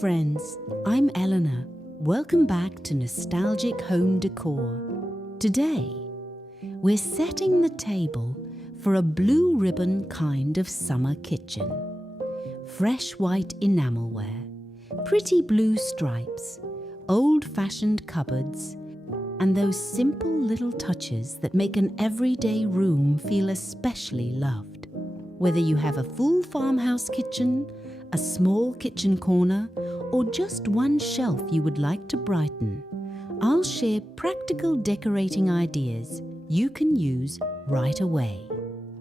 friends, I'm Eleanor. Welcome back to Nostalgic Home Decor. Today, we're setting the table for a blue ribbon kind of summer kitchen. Fresh white enamelware, pretty blue stripes, old-fashioned cupboards, and those simple little touches that make an everyday room feel especially loved. Whether you have a full farmhouse kitchen, a small kitchen corner, or just one shelf you would like to brighten, I'll share practical decorating ideas you can use right away.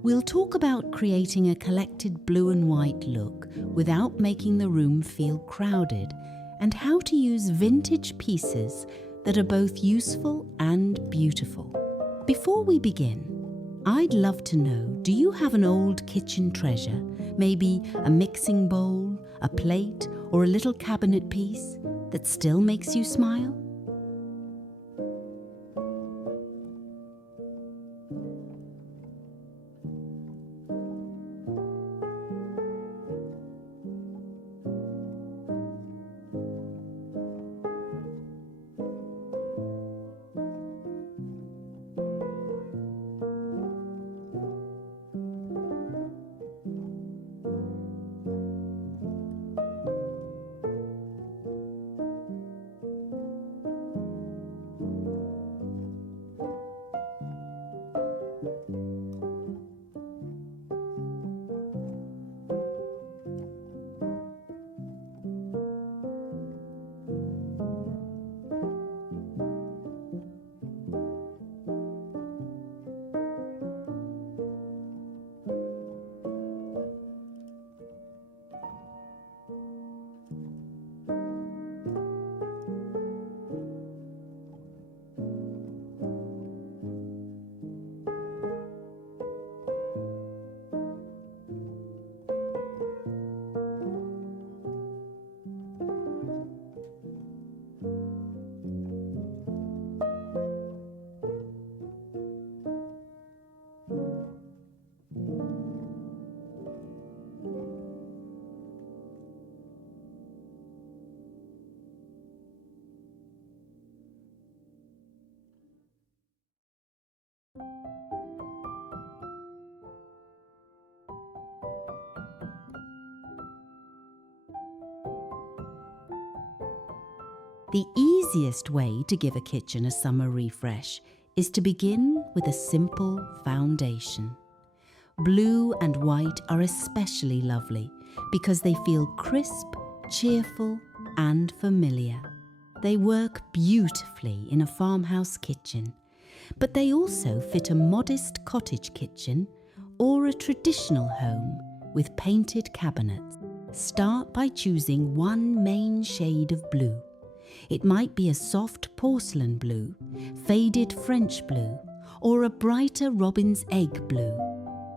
We'll talk about creating a collected blue and white look without making the room feel crowded, and how to use vintage pieces that are both useful and beautiful. Before we begin, I'd love to know, do you have an old kitchen treasure? Maybe a mixing bowl, a plate, or a little cabinet piece that still makes you smile? The easiest way to give a kitchen a summer refresh is to begin with a simple foundation. Blue and white are especially lovely because they feel crisp, cheerful, and familiar. They work beautifully in a farmhouse kitchen, but they also fit a modest cottage kitchen or a traditional home with painted cabinets. Start by choosing one main shade of blue. It might be a soft porcelain blue, faded French blue, or a brighter robin's egg blue.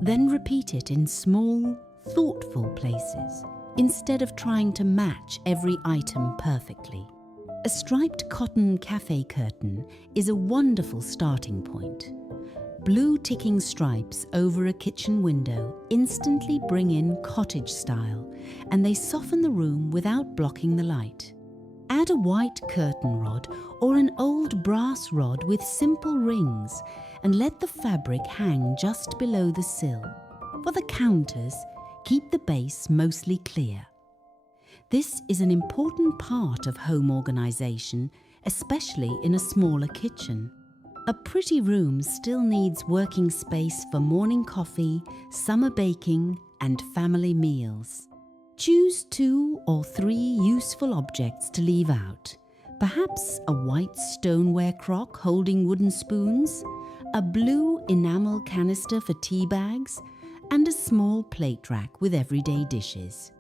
Then repeat it in small, thoughtful places, instead of trying to match every item perfectly. A striped cotton café curtain is a wonderful starting point. Blue ticking stripes over a kitchen window instantly bring in cottage style, and they soften the room without blocking the light. Add a white curtain rod or an old brass rod with simple rings and let the fabric hang just below the sill. For the counters, keep the base mostly clear. This is an important part of home organization, especially in a smaller kitchen. A pretty room still needs working space for morning coffee, summer baking, and family meals. Choose 2 or 3 useful objects to leave out. Perhaps a white stoneware crock holding wooden spoons, a blue enamel canister for tea bags, and a small plate rack with everyday dishes.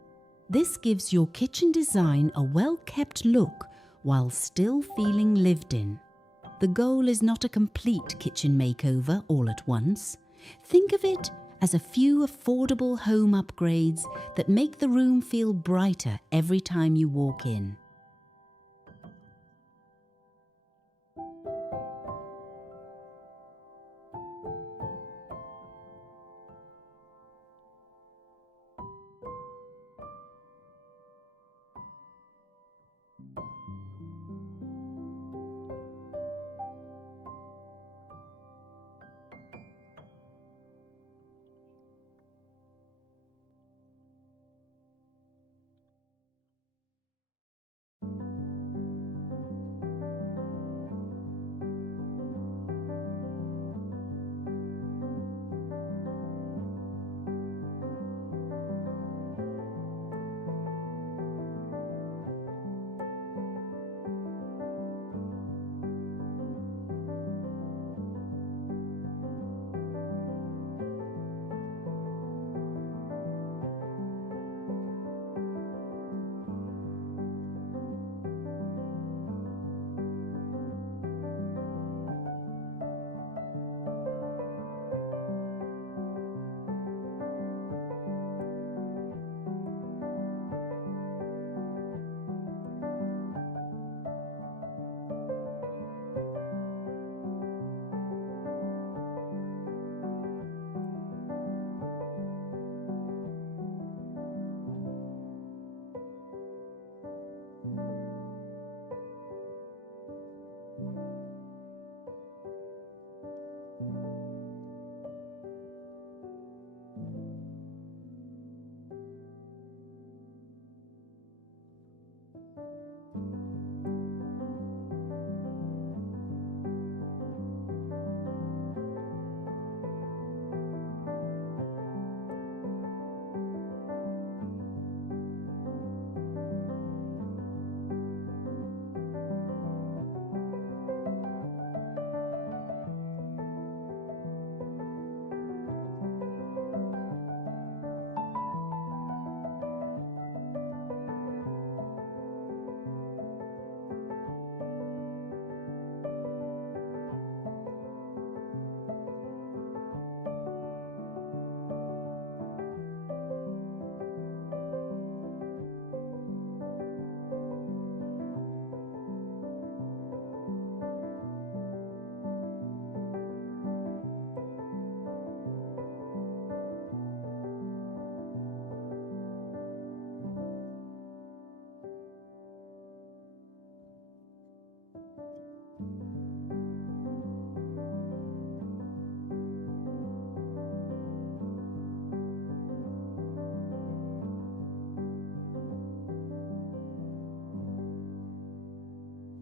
This gives your kitchen design a well-kept look while still feeling lived in. The goal is not a complete kitchen makeover all at once. Think of it as a few affordable home upgrades that make the room feel brighter every time you walk in.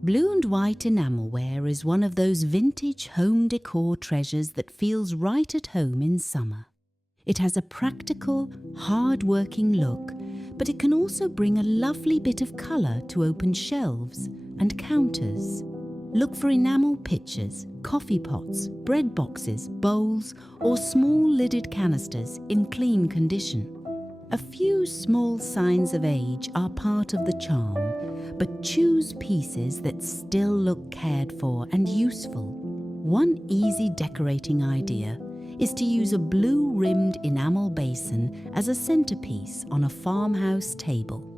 Blue and white enamelware is one of those vintage home decor treasures that feels right at home in summer. It has a practical, hard-working look, but it can also bring a lovely bit of colour to open shelves and counters. Look for enamel pitchers, coffee pots, bread boxes, bowls, or small lidded canisters in clean condition. A few small signs of age are part of the charm, but choose pieces that still look cared for and useful. One easy decorating idea is to use a blue-rimmed enamel basin as a centerpiece on a farmhouse table.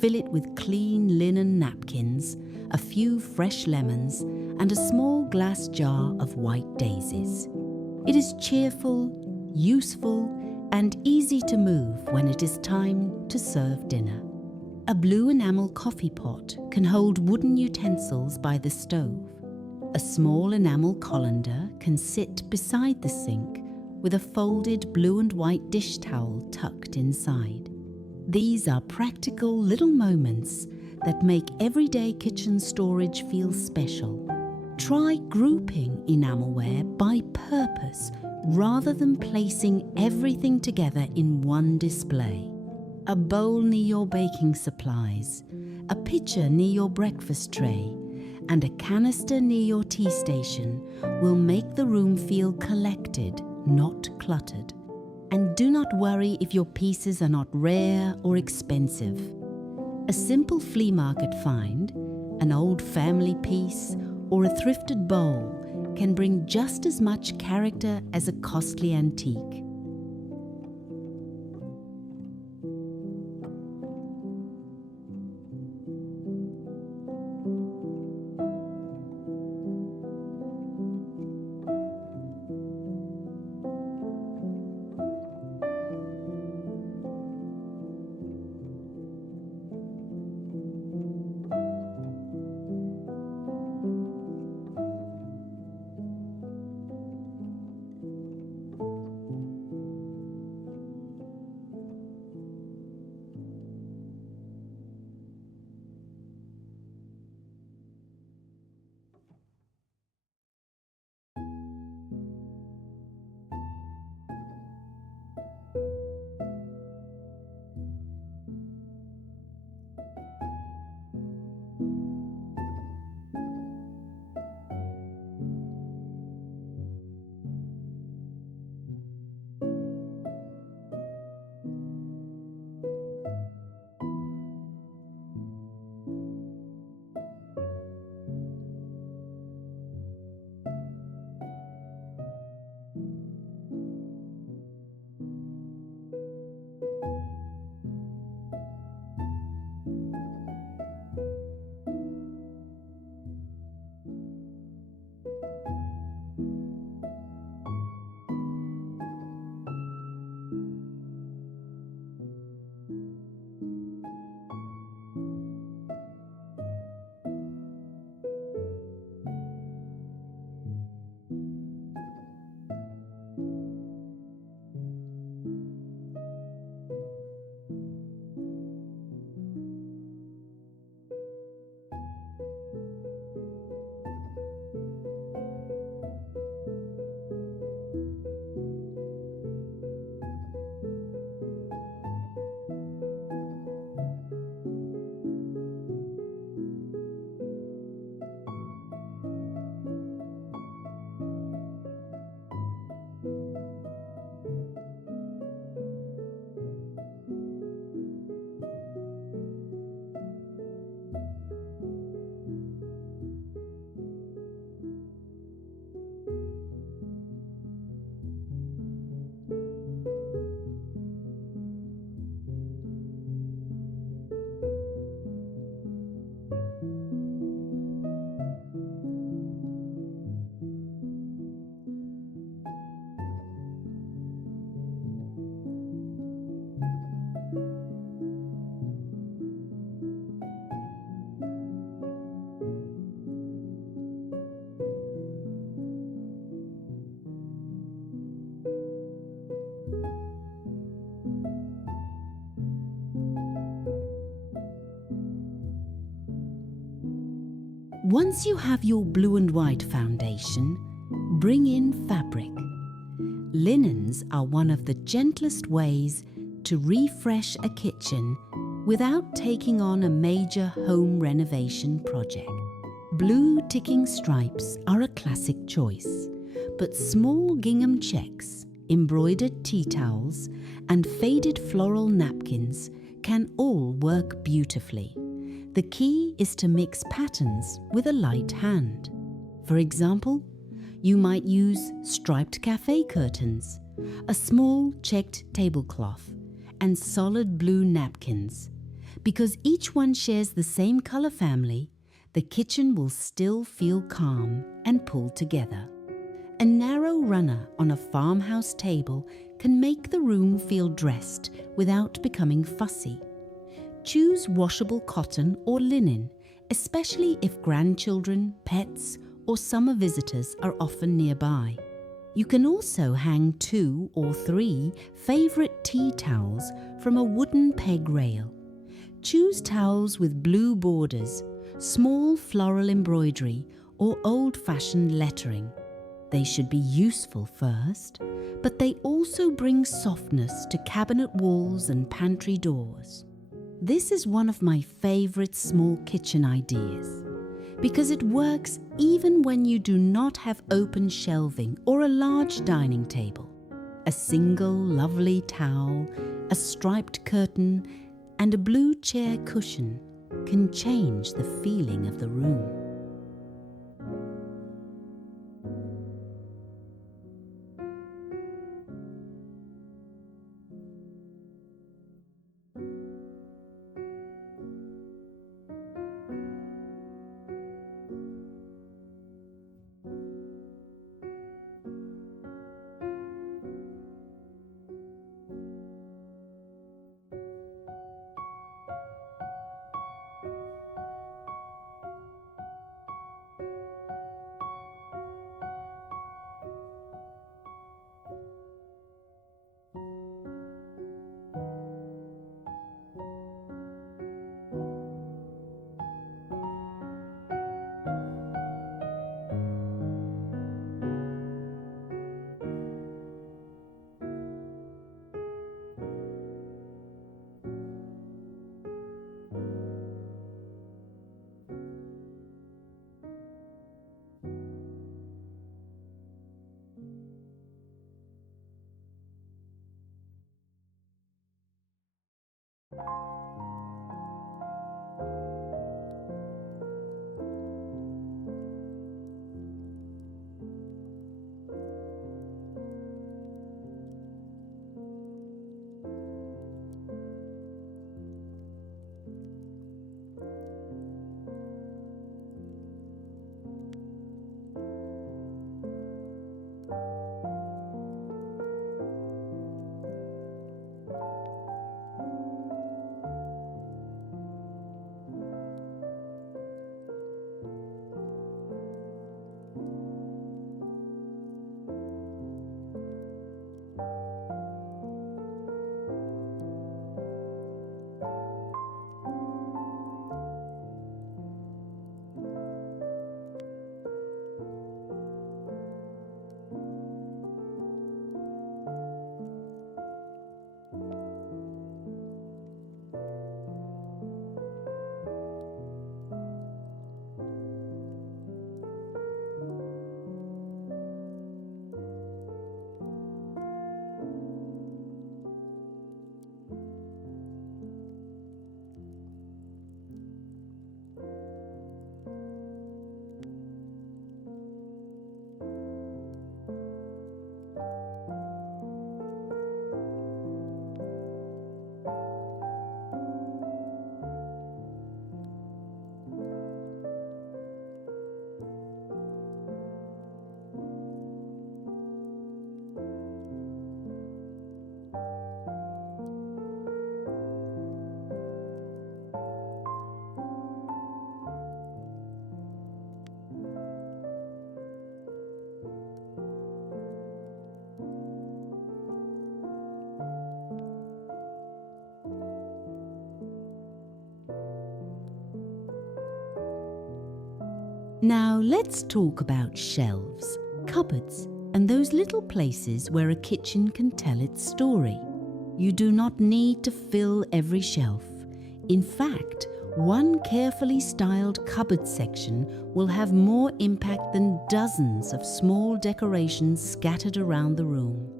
Fill it with clean linen napkins, a few fresh lemons, and a small glass jar of white daisies. It is cheerful, useful, and easy to move when it is time to serve dinner. A blue enamel coffee pot can hold wooden utensils by the stove. A small enamel colander can sit beside the sink with a folded blue and white dish towel tucked inside. These are practical little moments that make everyday kitchen storage feel special. Try grouping enamelware by purpose rather than placing everything together in one display. A bowl near your baking supplies, a pitcher near your breakfast tray, and a canister near your tea station will make the room feel collected, not cluttered. And do not worry if your pieces are not rare or expensive. A simple flea market find, an old family piece, or a thrifted bowl can bring just as much character as a costly antique. Once you have your blue and white foundation, bring in fabric. Linens are one of the gentlest ways to refresh a kitchen without taking on a major home renovation project. Blue ticking stripes are a classic choice, but small gingham checks, embroidered tea towels, and faded floral napkins can all work beautifully. The key is to mix patterns with a light hand. For example, you might use striped café curtains, a small checked tablecloth, and solid blue napkins. Because each one shares the same color family, the kitchen will still feel calm and pulled together. A narrow runner on a farmhouse table can make the room feel dressed without becoming fussy. Choose washable cotton or linen, especially if grandchildren, pets, or summer visitors are often nearby. You can also hang 2 or 3 favorite tea towels from a wooden peg rail. Choose towels with blue borders, small floral embroidery, or old-fashioned lettering. They should be useful first, but they also bring softness to cabinet walls and pantry doors. This is one of my favorite small kitchen ideas because it works even when you do not have open shelving or a large dining table. A single lovely towel, a striped curtain, and a blue chair cushion can change the feeling of the room. Now let's talk about shelves, cupboards, and those little places where a kitchen can tell its story. You do not need to fill every shelf. In fact, one carefully styled cupboard section will have more impact than dozens of small decorations scattered around the room.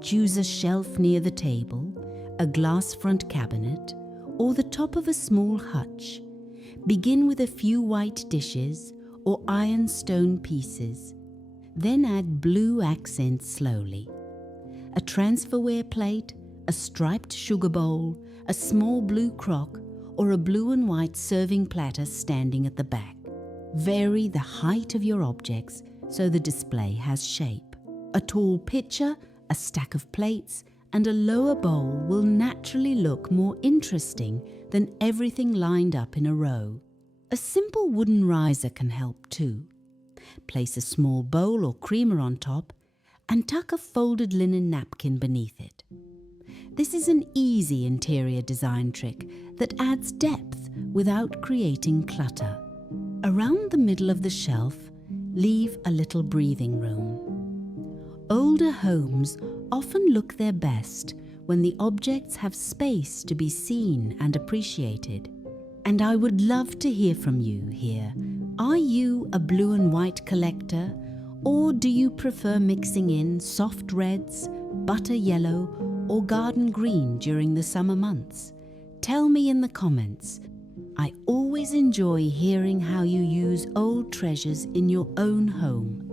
Choose a shelf near the table, a glass front cabinet, or the top of a small hutch. Begin with a few white dishes or ironstone pieces. Then add blue accents slowly. A transferware plate, a striped sugar bowl, a small blue crock, or a blue and white serving platter standing at the back. Vary the height of your objects so the display has shape. A tall pitcher, a stack of plates, and a lower bowl will naturally look more interesting than everything lined up in a row. A simple wooden riser can help too. Place a small bowl or creamer on top and tuck a folded linen napkin beneath it. This is an easy interior design trick that adds depth without creating clutter. Around the middle of the shelf, leave a little breathing room. Older homes often look their best when the objects have space to be seen and appreciated. And I would love to hear from you here. Are you a blue and white collector, or do you prefer mixing in soft reds, butter yellow, or garden green during the summer months? Tell me in the comments. I always enjoy hearing how you use old treasures in your own home.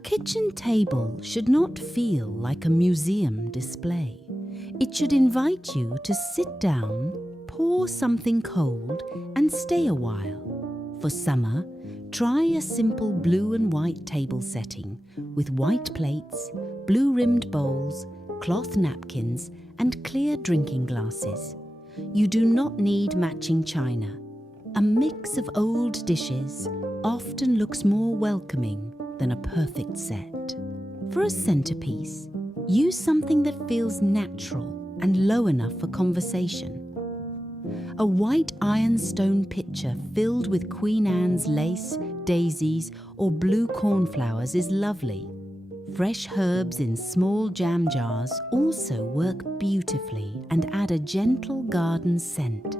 A kitchen table should not feel like a museum display. It should invite you to sit down, pour something cold, and stay a while. For summer, try a simple blue and white table setting with white plates, blue-rimmed bowls, cloth napkins, and clear drinking glasses. You do not need matching china. A mix of old dishes often looks more welcoming than a perfect set. For a centerpiece, use something that feels natural and low enough for conversation. A white ironstone pitcher filled with Queen Anne's lace, daisies, or blue cornflowers is lovely. Fresh herbs in small jam jars also work beautifully and add a gentle garden scent.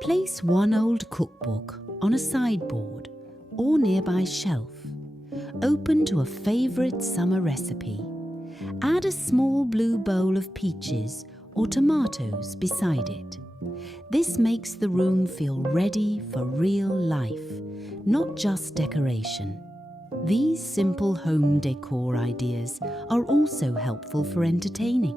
Place one old cookbook on a sideboard or nearby shelf, open to a favorite summer recipe. Add a small blue bowl of peaches or tomatoes beside it. This makes the room feel ready for real life, not just decoration. These simple home decor ideas are also helpful for entertaining.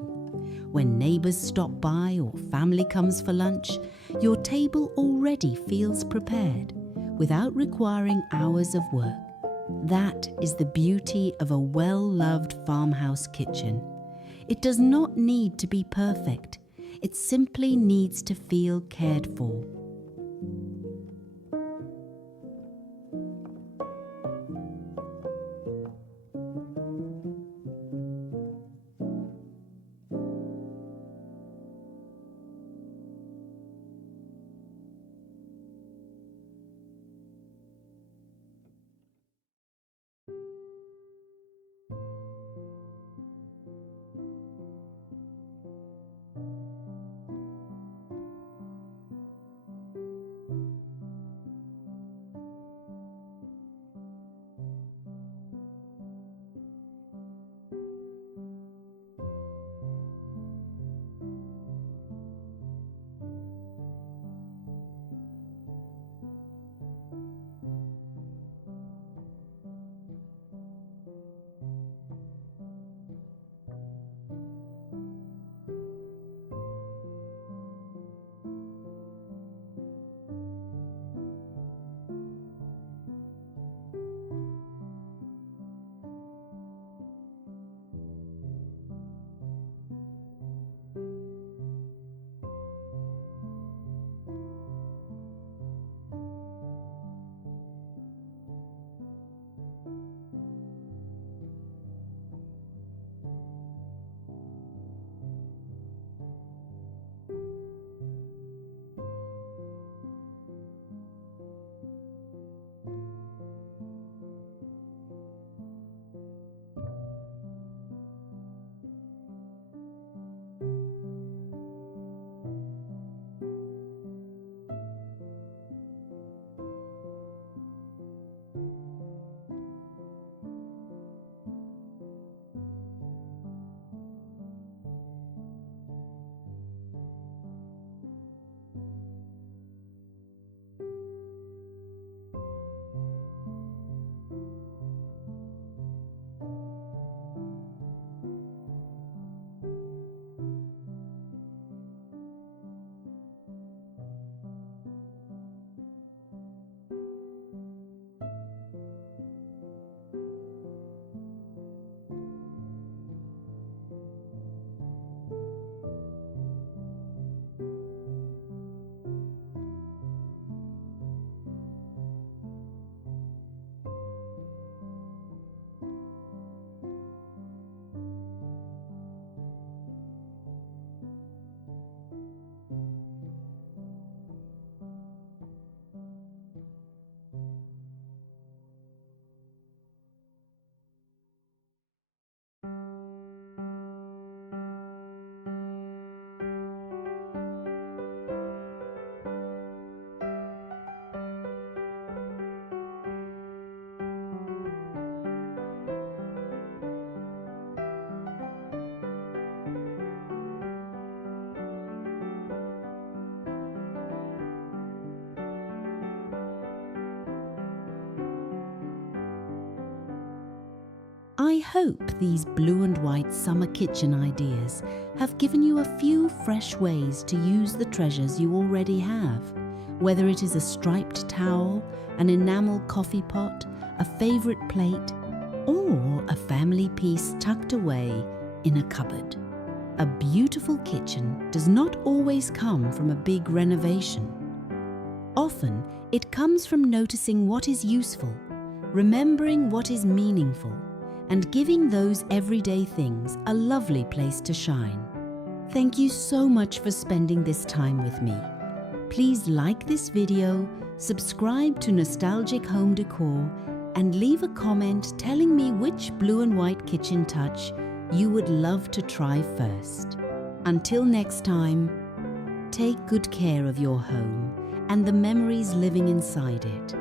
When neighbours stop by or family comes for lunch, your table already feels prepared without requiring hours of work. That is the beauty of a well-loved farmhouse kitchen. It does not need to be perfect. It simply needs to feel cared for. hope these blue and white summer kitchen ideas have given you a few fresh ways to use the treasures you already have, whether it is a striped towel, an enamel coffee pot, a favourite plate, or a family piece tucked away in a cupboard. A beautiful kitchen does not always come from a big renovation. Often, it comes from noticing what is useful, remembering what is meaningful, and giving those everyday things a lovely place to shine. Thank you so much for spending this time with me. Please like this video, subscribe to Nostalgic Home Decor, and leave a comment telling me which blue and white kitchen touch you would love to try first. Until next time, take good care of your home and the memories living inside it.